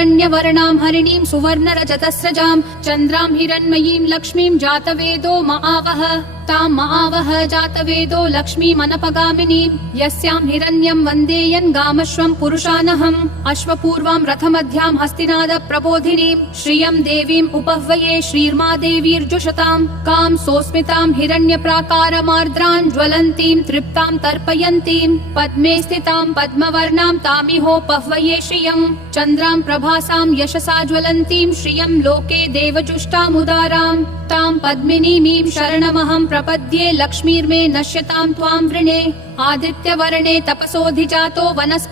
हिरण्यवर्णां हरिणीं सुवर्णरजतस्रजां चन्द्रां हिरण्मयीं लक्ष्मीं जातवेदो महावः तां महावः जातवेदो लक्ष्मीमनपगामिनीं यस्यां हिरण्यं वन्देयन् गामश्वं पुरुषानहम् अश्वपूर्वां रथमध्यां हस्तिनाद प्रबोधिनीं श्रियं देवीम् उपह्वये श्रीर्मादेवीर्जुषतां कां सोऽस्मितां हिरण्यप्राकारमार्द्रां ज्वलन्तीं तृप्तां तर्पयन्तीं पद्मे स्थितां पद्मवर्णां तामिहोपह्वये श्रियं चन्द्रां प्रभासां यशसा ज्वलन्तीं श्रियं लोके देवजुष्टामुदारां तां पद्मिनीमीं शरणमहं प्रपद्ये लक्ष्मीर्मे नश्यतां त्वां वृणे आदित्यवर्णे तपसोऽधिजातो वनस्पति